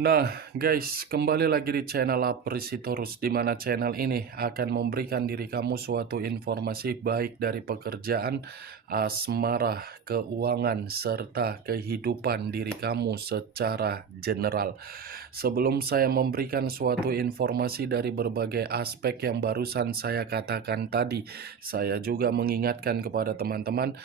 Nah, guys, kembali lagi di channel Apresitorus, di mana channel ini akan memberikan diri kamu suatu informasi baik dari pekerjaan, asmara, keuangan, serta kehidupan diri kamu secara general. Sebelum saya memberikan suatu informasi dari berbagai aspek yang barusan saya katakan tadi, saya juga mengingatkan kepada teman-teman,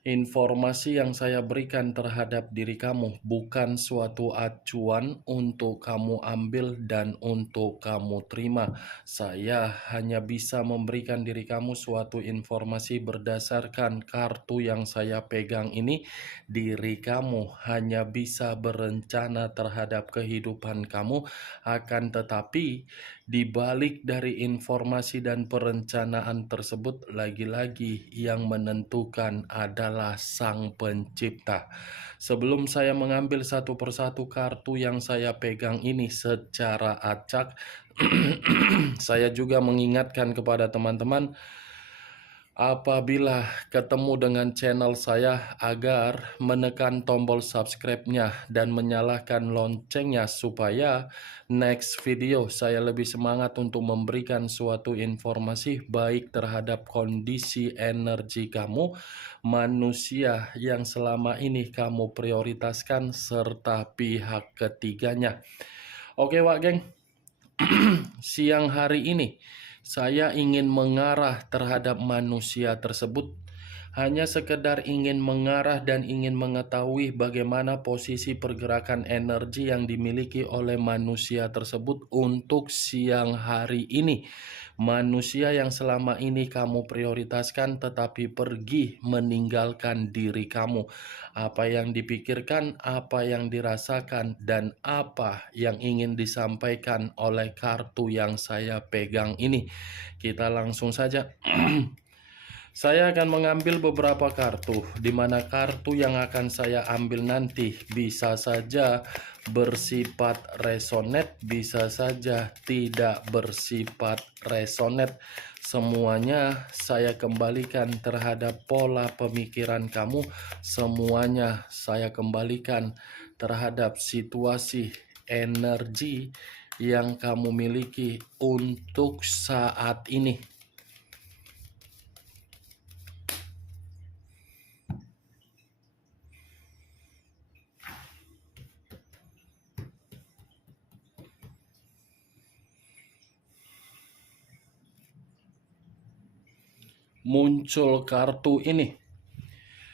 informasi yang saya berikan terhadap diri kamu bukan suatu acuan untuk kamu ambil dan untuk kamu terima. Saya hanya bisa memberikan diri kamu suatu informasi berdasarkan kartu yang saya pegang ini. Diri kamu hanya bisa berencana terhadap kehidupan kamu, akan tetapi di balik dari informasi dan perencanaan tersebut, lagi-lagi yang menentukan adalah Sang Pencipta. Sebelum saya mengambil satu persatu kartu yang saya pegang ini secara acak, saya juga mengingatkan kepada teman-teman, apabila ketemu dengan channel saya, agar menekan tombol subscribe-nya dan menyalakan loncengnya supaya next video saya lebih semangat untuk memberikan suatu informasi baik terhadap kondisi energi kamu, manusia yang selama ini kamu prioritaskan, serta pihak ketiganya. Oke, Wak Geng. Siang hari ini saya ingin mengarah terhadap manusia tersebut, hanya sekedar ingin mengarah dan ingin mengetahui bagaimana posisi pergerakan energi yang dimiliki oleh manusia tersebut untuk siang hari ini. Manusia yang selama ini kamu prioritaskan tetapi pergi meninggalkan diri kamu. Apa yang dipikirkan, apa yang dirasakan, dan apa yang ingin disampaikan oleh kartu yang saya pegang ini. Kita langsung saja. Saya akan mengambil beberapa kartu, di mana kartu yang akan saya ambil nanti bisa saja bersifat resonate, bisa saja tidak bersifat resonate. Semuanya saya kembalikan terhadap pola pemikiran kamu, semuanya saya kembalikan terhadap situasi energi yang kamu miliki untuk saat ini. Muncul kartu ini.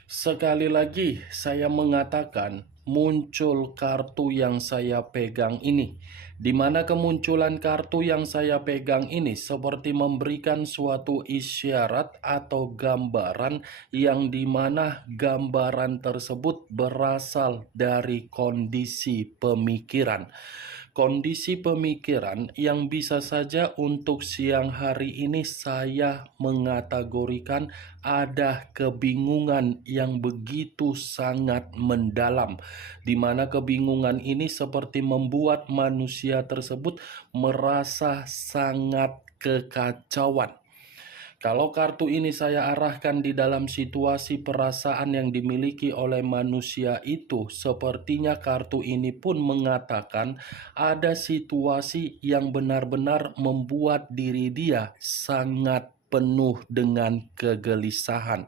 Sekali lagi saya mengatakan, muncul kartu yang saya pegang ini, di mana kemunculan kartu yang saya pegang ini seperti memberikan suatu isyarat atau gambaran, yang dimana gambaran tersebut berasal dari kondisi pemikiran. Kondisi pemikiran yang bisa saja untuk siang hari ini saya mengategorikan ada kebingungan yang begitu sangat mendalam, di mana kebingungan ini seperti membuat manusia tersebut merasa sangat kekacauan. Kalau kartu ini saya arahkan di dalam situasi perasaan yang dimiliki oleh manusia itu, sepertinya kartu ini pun mengatakan ada situasi yang benar-benar membuat diri dia sangat penuh dengan kegelisahan.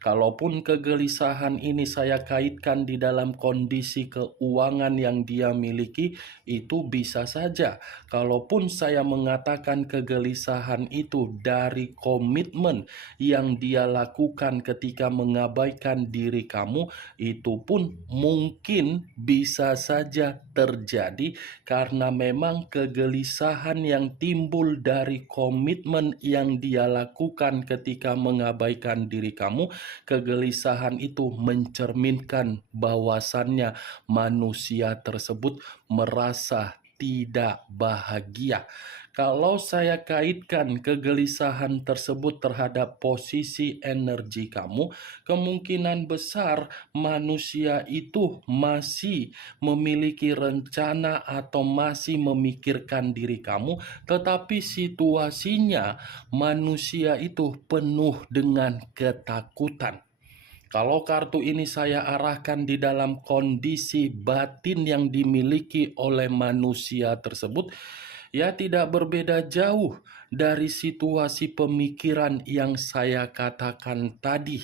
Kalaupun kegelisahan ini saya kaitkan di dalam kondisi keuangan yang dia miliki, itu bisa saja. Kalaupun saya mengatakan kegelisahan itu dari komitmen yang dia lakukan ketika mengabaikan diri kamu, itu pun mungkin bisa saja terjadi karena memang kegelisahan yang timbul dari komitmen yang dia lakukan ketika mengabaikan diri kamu. Kegelisahan itu mencerminkan bahwasannya manusia tersebut merasa tidak bahagia. Kalau saya kaitkan kegelisahan tersebut terhadap posisi energi kamu, kemungkinan besar manusia itu masih memiliki rencana atau masih memikirkan diri kamu, tetapi situasinya manusia itu penuh dengan ketakutan. Kalau kartu ini saya arahkan di dalam kondisi batin yang dimiliki oleh manusia tersebut, ya tidak berbeda jauh dari situasi pemikiran yang saya katakan tadi,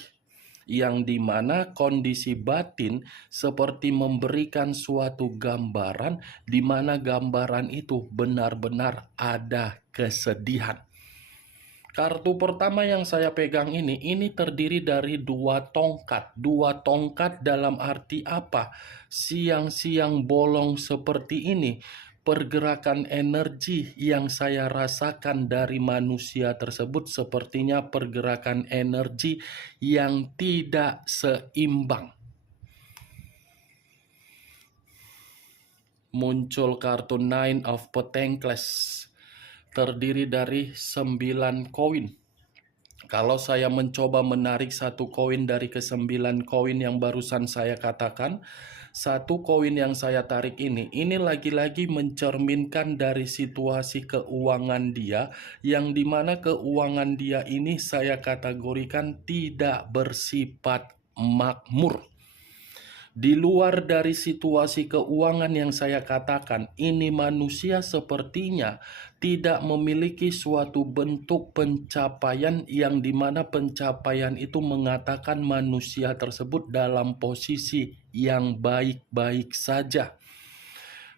yang dimana kondisi batin seperti memberikan suatu gambaran, di mana gambaran itu benar-benar ada kesedihan. Kartu pertama yang saya pegang ini terdiri dari dua tongkat. Dua tongkat dalam arti apa? Siang-siang bolong seperti ini, pergerakan energi yang saya rasakan dari manusia tersebut sepertinya pergerakan energi yang tidak seimbang. Muncul kartu Nine of Pentacles, terdiri dari 9 koin. Kalau saya mencoba menarik satu koin dari ke-9 koin yang barusan saya katakan, satu koin yang saya tarik ini lagi-lagi mencerminkan dari situasi keuangan dia, yang dimana keuangan dia ini saya kategorikan tidak bersifat makmur. Di luar dari situasi keuangan yang saya katakan, ini manusia sepertinya tidak memiliki suatu bentuk pencapaian yang dimana pencapaian itu mengatakan manusia tersebut dalam posisi yang baik-baik saja.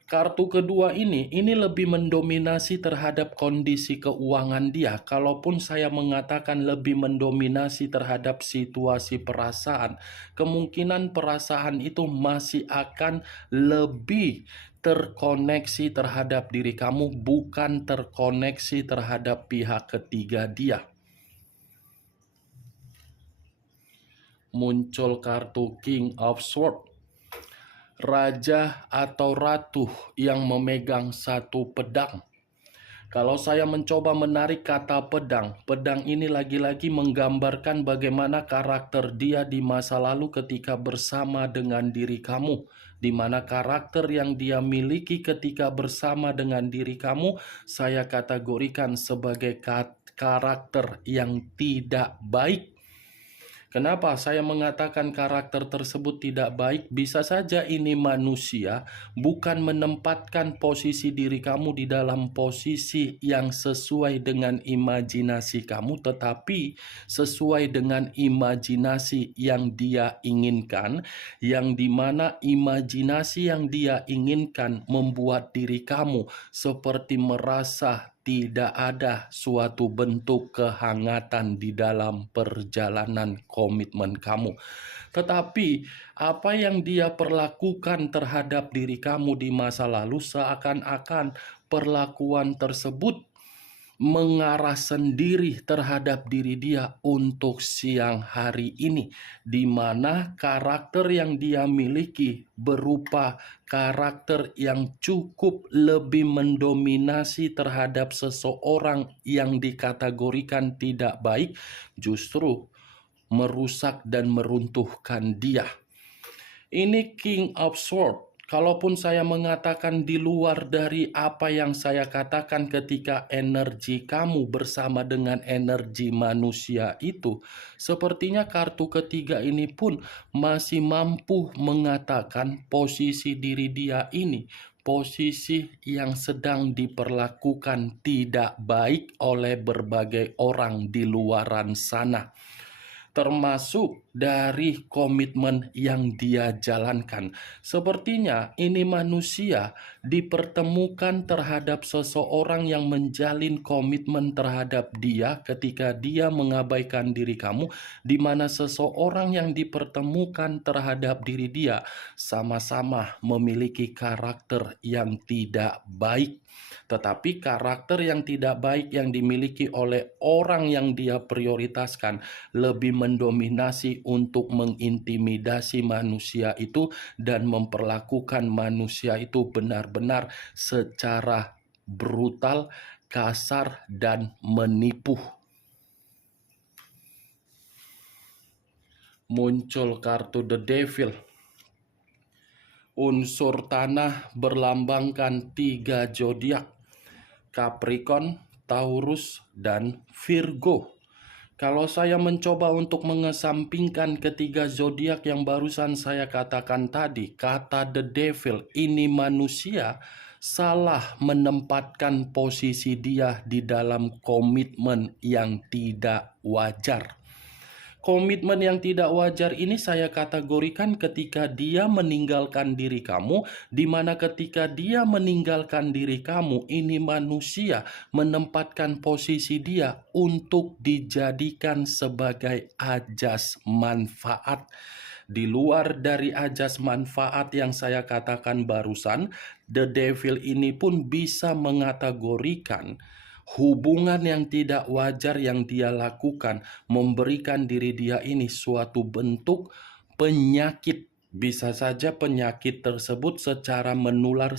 Kartu kedua ini lebih mendominasi terhadap kondisi keuangan dia. Kalaupun saya mengatakan lebih mendominasi terhadap situasi perasaan, kemungkinan perasaan itu masih akan lebih terkoneksi terhadap diri kamu, bukan terkoneksi terhadap pihak ketiga dia. Muncul kartu King of Swords, raja atau ratu yang memegang satu pedang. Kalau saya mencoba menarik kata pedang, pedang ini lagi-lagi menggambarkan bagaimana karakter dia di masa lalu ketika bersama dengan diri kamu, di mana karakter yang dia miliki ketika bersama dengan diri kamu saya kategorikan sebagai karakter yang tidak baik. Kenapa saya mengatakan karakter tersebut tidak baik? Bisa saja ini manusia bukan menempatkan posisi diri kamu di dalam posisi yang sesuai dengan imajinasi kamu, tetapi sesuai dengan imajinasi yang dia inginkan, yang dimana imajinasi yang dia inginkan membuat diri kamu seperti merasa tidak ada suatu bentuk kehangatan di dalam perjalanan komitmen kamu. Tetapi apa yang dia perlakukan terhadap diri kamu di masa lalu seakan-akan perlakuan tersebut mengarah sendiri terhadap diri dia untuk siang hari ini, di mana karakter yang dia miliki berupa karakter yang cukup lebih mendominasi terhadap seseorang yang dikategorikan tidak baik, justru merusak dan meruntuhkan dia. Ini King of Swords. Kalaupun saya mengatakan di luar dari apa yang saya katakan ketika energi kamu bersama dengan energi manusia itu, sepertinya kartu ketiga ini pun masih mampu mengatakan posisi diri dia ini, posisi yang sedang diperlakukan tidak baik oleh berbagai orang di luaran sana, termasuk dari komitmen yang dia jalankan. Sepertinya ini manusia dipertemukan terhadap seseorang yang menjalin komitmen terhadap dia ketika dia mengabaikan diri kamu, di mana seseorang yang dipertemukan terhadap diri dia sama-sama memiliki karakter yang tidak baik. Tetapi karakter yang tidak baik yang dimiliki oleh orang yang dia prioritaskan lebih mendominasi untuk mengintimidasi manusia itu dan memperlakukan manusia itu benar-benar secara brutal, kasar, dan menipu. Muncul kartu The Devil. Unsur tanah berlambangkan 3 zodiak: Capricorn, Taurus, dan Virgo. Kalau saya mencoba untuk mengesampingkan ketiga zodiak yang barusan saya katakan tadi, kata the devil, ini manusia, salah menempatkan posisi dia di dalam komitmen yang tidak wajar. Komitmen yang tidak wajar ini saya kategorikan ketika dia meninggalkan diri kamu, di mana ketika dia meninggalkan diri kamu, ini manusia menempatkan posisi dia untuk dijadikan sebagai ajas manfaat. Di luar dari ajas manfaat yang saya katakan barusan, the devil ini pun bisa mengategorikan hubungan yang tidak wajar yang dia lakukan, memberikan diri dia ini suatu bentuk penyakit. Bisa saja penyakit tersebut secara menular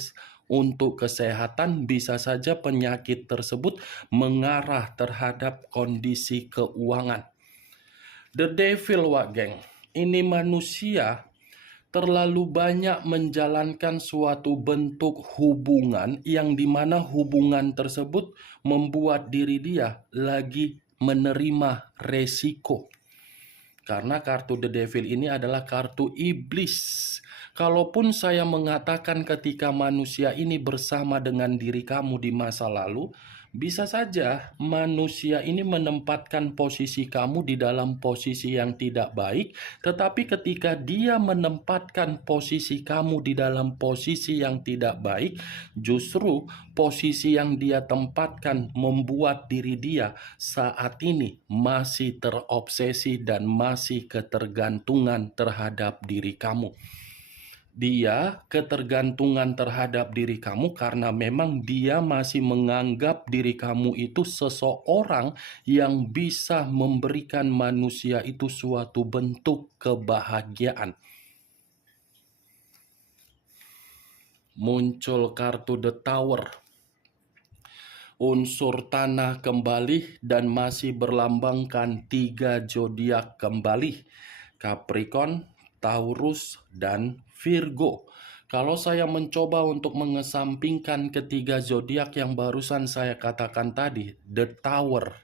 untuk kesehatan, bisa saja penyakit tersebut mengarah terhadap kondisi keuangan. The devil, Wak Geng, ini manusia terlalu banyak menjalankan suatu bentuk hubungan yang dimana hubungan tersebut membuat diri dia lagi menerima resiko. Karena kartu The Devil ini adalah kartu iblis. Kalaupun saya mengatakan ketika manusia ini bersama dengan diri kamu di masa lalu, bisa saja manusia ini menempatkan posisi kamu di dalam posisi yang tidak baik, tetapi ketika dia menempatkan posisi kamu di dalam posisi yang tidak baik, justru posisi yang dia tempatkan membuat diri dia saat ini masih terobsesi dan masih ketergantungan terhadap diri kamu. Dia ketergantungan terhadap diri kamu karena memang dia masih menganggap diri kamu itu seseorang yang bisa memberikan manusia itu suatu bentuk kebahagiaan. Muncul kartu The Tower. Unsur tanah kembali dan masih berlambangkan 3 zodiak kembali. Capricorn, Taurus, dan Virgo. Kalau saya mencoba untuk mengesampingkan ketiga zodiak yang barusan saya katakan tadi, The Tower,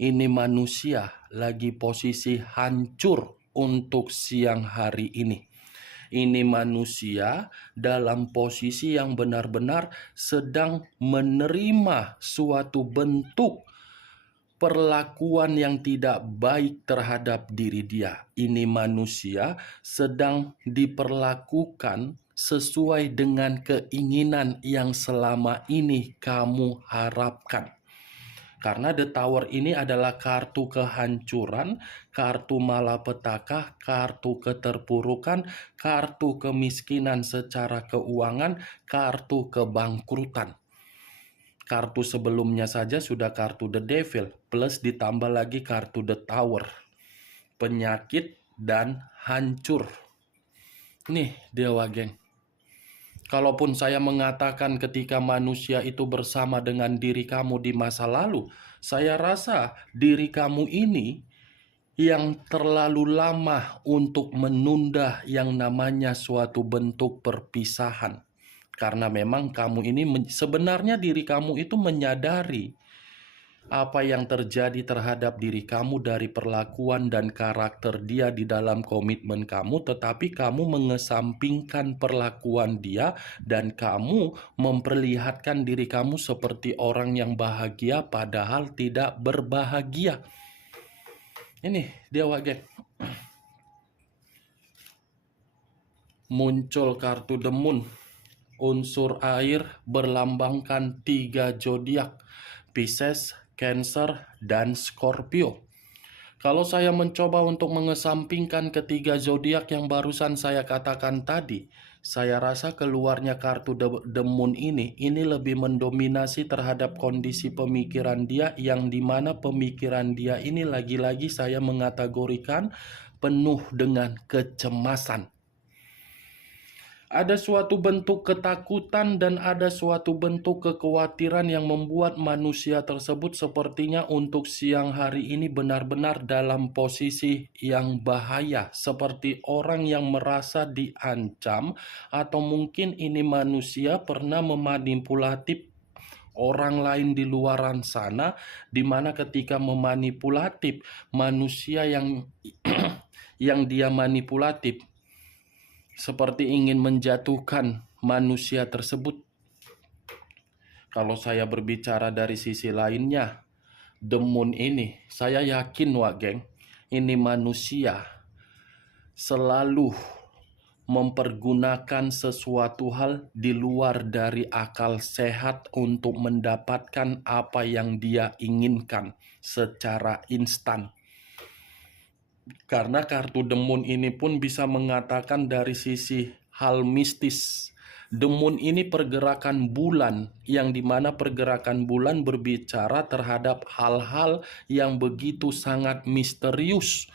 ini manusia lagi posisi hancur untuk siang hari ini. Ini manusia dalam posisi yang benar-benar sedang menerima suatu bentuk perlakuan yang tidak baik terhadap diri dia. Ini manusia sedang diperlakukan sesuai dengan keinginan yang selama ini kamu harapkan. Karena The Tower ini adalah kartu kehancuran, kartu malapetaka, kartu keterpurukan, kartu kemiskinan secara keuangan, kartu kebangkrutan. Kartu sebelumnya saja sudah kartu The Devil, plus ditambah lagi kartu The Tower. Penyakit dan hancur. Nih Dewa Geng. Kalaupun saya mengatakan ketika manusia itu bersama dengan diri kamu di masa lalu, saya rasa diri kamu ini yang terlalu lama untuk menunda yang namanya suatu bentuk perpisahan. Karena memang kamu ini sebenarnya diri kamu itu menyadari apa yang terjadi terhadap diri kamu dari perlakuan dan karakter dia di dalam komitmen kamu, tetapi kamu mengesampingkan perlakuan dia dan kamu memperlihatkan diri kamu seperti orang yang bahagia padahal tidak berbahagia. Ini dia Wak. Muncul kartu The Moon. Unsur air berlambangkan 3 zodiak, Pisces, Cancer, dan Scorpio. Kalau saya mencoba untuk mengesampingkan ketiga zodiak yang barusan saya katakan tadi, saya rasa keluarnya kartu The Moon ini lebih mendominasi terhadap kondisi pemikiran dia, yang dimana pemikiran dia ini lagi-lagi saya mengategorikan penuh dengan kecemasan. Ada suatu bentuk ketakutan dan ada suatu bentuk kekhawatiran yang membuat manusia tersebut sepertinya untuk siang hari ini benar-benar dalam posisi yang bahaya, seperti orang yang merasa diancam, atau mungkin ini manusia pernah memanipulatif orang lain di luaran sana, di mana ketika memanipulatif manusia yang yang dia manipulatif seperti ingin menjatuhkan manusia tersebut. Kalau saya berbicara dari sisi lainnya, The Moon ini, saya yakin geng, ini manusia selalu mempergunakan sesuatu hal di luar dari akal sehat untuk mendapatkan apa yang dia inginkan secara instan. Karena kartu The Moon ini pun bisa mengatakan dari sisi hal mistis. The Moon ini pergerakan bulan, yang dimana pergerakan bulan berbicara terhadap hal-hal yang begitu sangat misterius.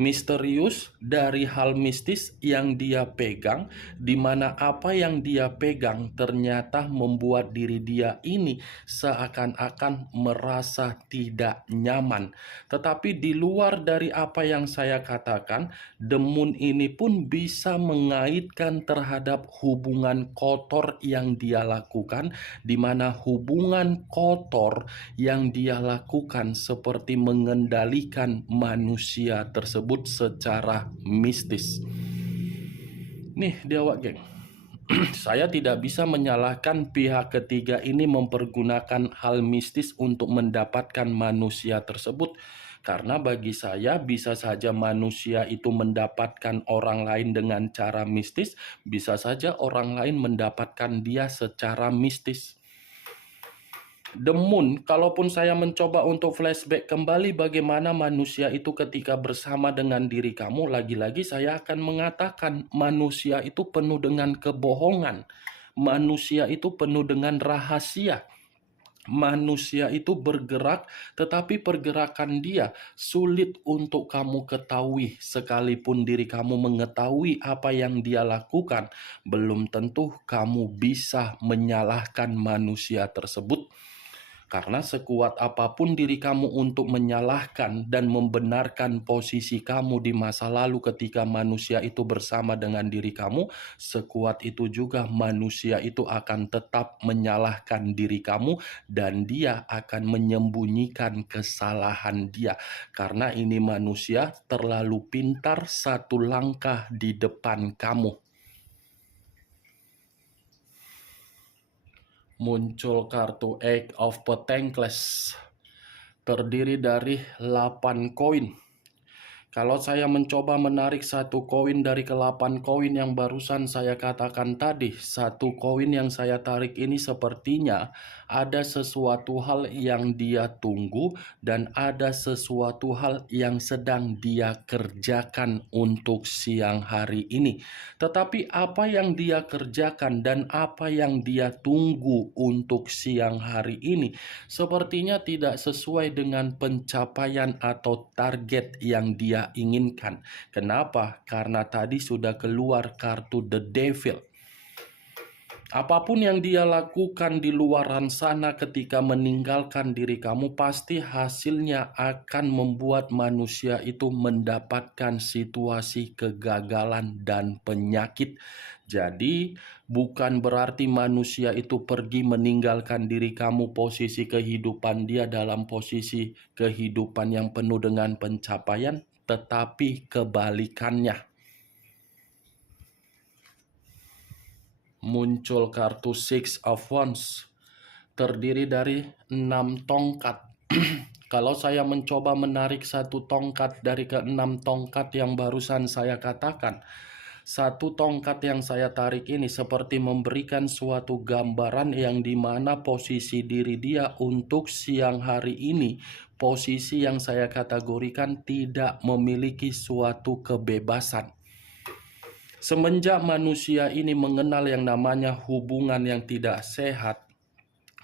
Misterius dari hal mistis yang dia pegang, di mana apa yang dia pegang ternyata membuat diri dia ini seakan-akan merasa tidak nyaman. Tetapi di luar dari apa yang saya katakan, The Moon ini pun bisa mengaitkan terhadap hubungan kotor yang dia lakukan, di mana hubungan kotor yang dia lakukan seperti mengendalikan manusia tersebut secara mistis. Nih dia geng, saya tidak bisa menyalahkan pihak ketiga ini mempergunakan hal mistis untuk mendapatkan manusia tersebut. Karena bagi saya bisa saja manusia itu mendapatkan orang lain dengan cara mistis, bisa saja orang lain mendapatkan dia secara mistis. The Moon, kalaupun saya mencoba untuk flashback kembali bagaimana manusia itu ketika bersama dengan diri kamu, lagi-lagi saya akan mengatakan manusia itu penuh dengan kebohongan. Manusia itu penuh dengan rahasia. Manusia itu bergerak, tetapi pergerakan dia sulit untuk kamu ketahui. Sekalipun diri kamu mengetahui apa yang dia lakukan, belum tentu kamu bisa menyalahkan manusia tersebut. Karena sekuat apapun diri kamu untuk menyalahkan dan membenarkan posisi kamu di masa lalu ketika manusia itu bersama dengan diri kamu, sekuat itu juga manusia itu akan tetap menyalahkan diri kamu dan dia akan menyembunyikan kesalahan dia. Karena ini manusia terlalu pintar satu langkah di depan kamu. Muncul kartu Eight of Pentacles, terdiri dari 8 koin. Kalau saya mencoba menarik satu koin dari ke-8 koin yang barusan saya katakan tadi, satu koin yang saya tarik ini sepertinya ada sesuatu hal yang dia tunggu dan ada sesuatu hal yang sedang dia kerjakan untuk siang hari ini. Tetapi apa yang dia kerjakan dan apa yang dia tunggu untuk siang hari ini sepertinya tidak sesuai dengan pencapaian atau target yang dia inginkan. Kenapa? Karena tadi sudah keluar kartu The Devil. Apapun yang dia lakukan di luaran sana ketika meninggalkan diri kamu, pasti hasilnya akan membuat manusia itu mendapatkan situasi kegagalan dan penyakit. Jadi, bukan berarti manusia itu pergi meninggalkan diri kamu, posisi kehidupan dia dalam posisi kehidupan yang penuh dengan pencapaian, tetapi kebalikannya. Muncul kartu Six of Wands, terdiri dari 6 tongkat. Kalau saya mencoba menarik satu tongkat dari ke-6 tongkat yang barusan saya katakan, satu tongkat yang saya tarik ini seperti memberikan suatu gambaran yang dimana posisi diri dia untuk siang hari ini, posisi yang saya kategorikan tidak memiliki suatu kebebasan. Semenjak manusia ini mengenal yang namanya hubungan yang tidak sehat,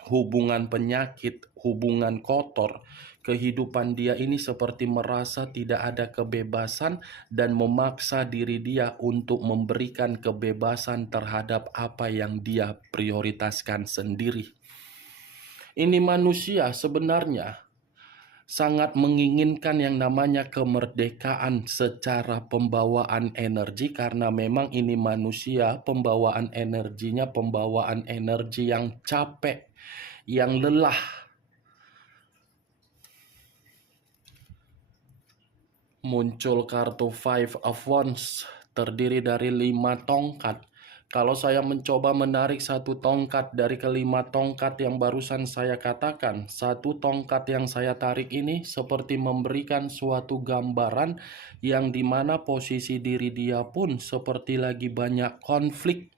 hubungan penyakit, hubungan kotor, kehidupan dia ini seperti merasa tidak ada kebebasan dan memaksa diri dia untuk memberikan kebebasan terhadap apa yang dia prioritaskan sendiri. Ini manusia sebenarnya sangat menginginkan yang namanya kemerdekaan secara pembawaan energi, karena memang ini manusia pembawaan energinya pembawaan energi yang capek, yang lelah. Muncul kartu Five of Wands, terdiri dari 5 tongkat. Kalau saya mencoba menarik satu tongkat dari kelima tongkat yang barusan saya katakan, satu tongkat yang saya tarik ini seperti memberikan suatu gambaran yang dimana posisi diri dia pun seperti lagi banyak konflik.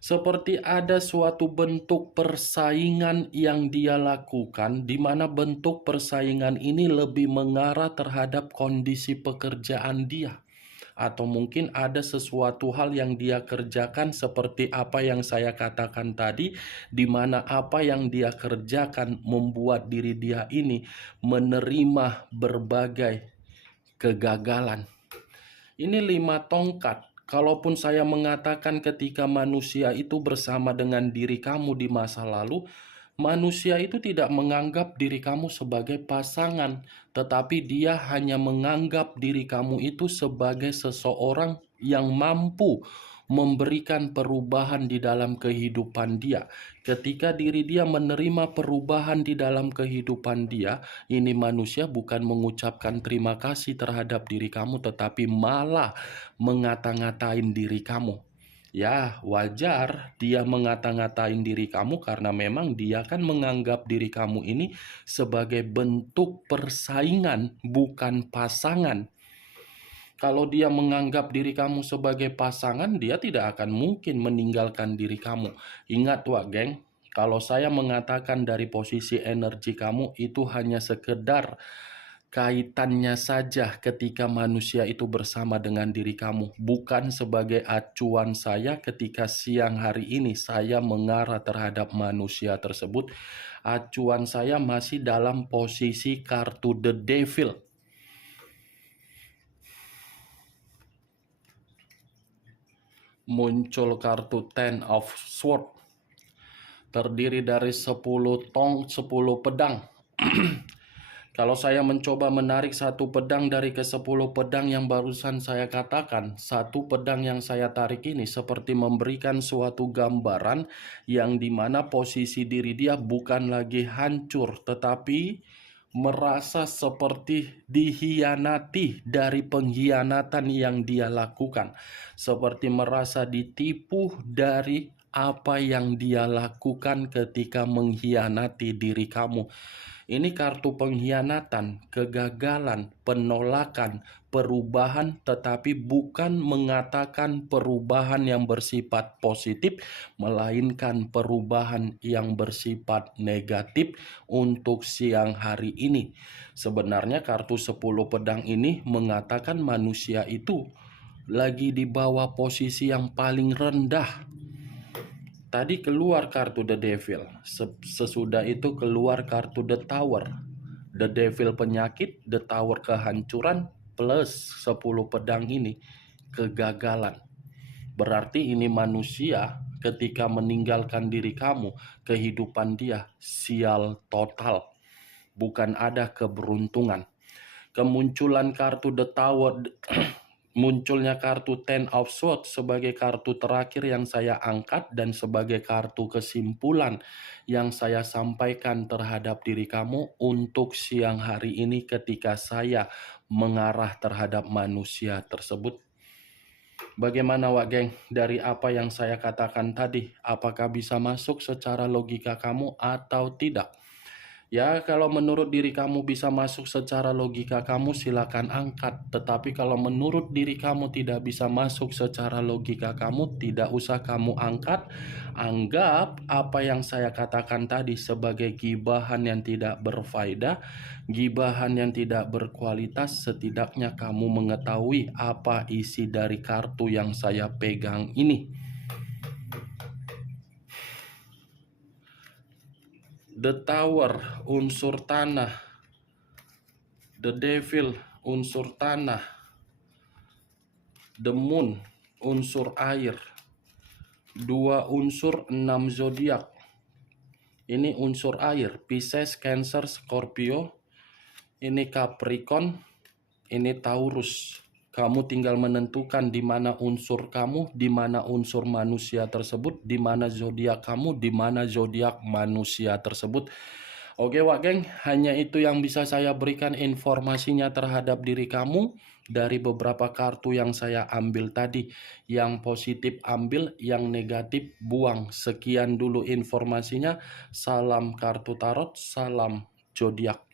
Seperti ada suatu bentuk persaingan yang dia lakukan, di mana bentuk persaingan ini lebih mengarah terhadap kondisi pekerjaan dia. Atau mungkin ada sesuatu hal yang dia kerjakan seperti apa yang saya katakan tadi, di mana apa yang dia kerjakan membuat diri dia ini menerima berbagai kegagalan. Ini 5 tongkat. Kalaupun saya mengatakan ketika manusia itu bersama dengan diri kamu di masa lalu, manusia itu tidak menganggap diri kamu sebagai pasangan, tetapi dia hanya menganggap diri kamu itu sebagai seseorang yang mampu memberikan perubahan di dalam kehidupan dia. Ketika diri dia menerima perubahan di dalam kehidupan dia, ini manusia bukan mengucapkan terima kasih terhadap diri kamu, tetapi malah mengata-ngatain diri kamu. Ya, wajar dia mengata-ngatain diri kamu karena memang dia kan menganggap diri kamu ini sebagai bentuk persaingan, bukan pasangan. Kalau dia menganggap diri kamu sebagai pasangan, dia tidak akan mungkin meninggalkan diri kamu. Ingat wak geng, kalau saya mengatakan dari posisi energi kamu itu hanya sekedar kaitannya saja ketika manusia itu bersama dengan diri kamu, bukan sebagai acuan saya ketika siang hari ini saya mengarah terhadap manusia tersebut. Acuan saya masih dalam posisi kartu The Devil. Muncul kartu Ten of Swords, terdiri dari 10 pedang. Kalau saya mencoba menarik satu pedang dari ke-10 pedang yang barusan saya katakan, satu pedang yang saya tarik ini seperti memberikan suatu gambaran yang dimana posisi diri dia bukan lagi hancur, tetapi merasa seperti dihianati dari pengkhianatan yang dia lakukan. Seperti merasa ditipu dari apa yang dia lakukan ketika mengkhianati diri kamu. Ini kartu pengkhianatan, kegagalan, penolakan, perubahan, tetapi bukan mengatakan perubahan yang bersifat positif, melainkan perubahan yang bersifat negatif untuk siang hari ini. Sebenarnya kartu 10 pedang ini mengatakan manusia itu lagi di bawah posisi yang paling rendah. Tadi keluar kartu The Devil, sesudah itu keluar kartu The Tower. The Devil penyakit, The Tower kehancuran, plus 10 pedang ini kegagalan. Berarti ini manusia ketika meninggalkan diri kamu, kehidupan dia sial total. Bukan ada keberuntungan. Kemunculan kartu The Tower, munculnya kartu Ten of Swords sebagai kartu terakhir yang saya angkat dan sebagai kartu kesimpulan yang saya sampaikan terhadap diri kamu untuk siang hari ini ketika saya mengarah terhadap manusia tersebut. Bagaimana wak geng dari apa yang saya katakan tadi? Apakah bisa masuk secara logika kamu atau tidak? Ya, kalau menurut diri kamu bisa masuk secara logika kamu, silakan angkat. Tetapi kalau menurut diri kamu tidak bisa masuk secara logika kamu, tidak usah kamu angkat. Anggap apa yang saya katakan tadi sebagai gibahan yang tidak berfaedah, gibahan yang tidak berkualitas. Setidaknya kamu mengetahui apa isi dari kartu yang saya pegang ini. The Tower, unsur tanah. The Devil, unsur tanah. The Moon, unsur air. 2 unsur 6 zodiak. Ini unsur air, Pisces, Cancer, Scorpio. Ini Capricorn, ini Taurus. Kamu tinggal menentukan di mana unsur kamu, di mana unsur manusia tersebut, di mana zodiak kamu, di mana zodiak manusia tersebut. Oke Wak Geng, hanya itu yang bisa saya berikan informasinya terhadap diri kamu dari beberapa kartu yang saya ambil tadi. Yang positif ambil, yang negatif buang. Sekian dulu informasinya. Salam kartu tarot, salam zodiak.